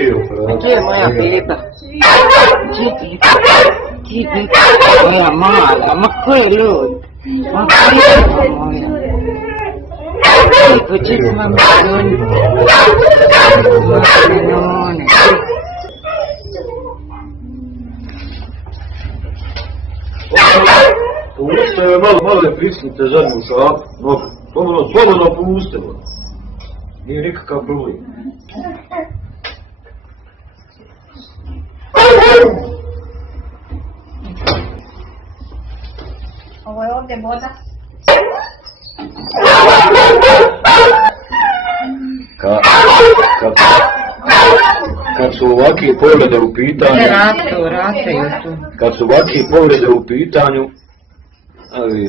Gdje je moja beba? Gdje moja mala? Ma ko je ljud? Ma beba moja? Pa čekaj vam Manone. Manone. Pustite me malo ne prisnite zadnju šapu, nogu, slobodno pustite me. Nije nikakav problem. Ovo je ovdje voda. Kad su ovakve povrede u pitanju, kad su ovakve povrede u pitanju, ali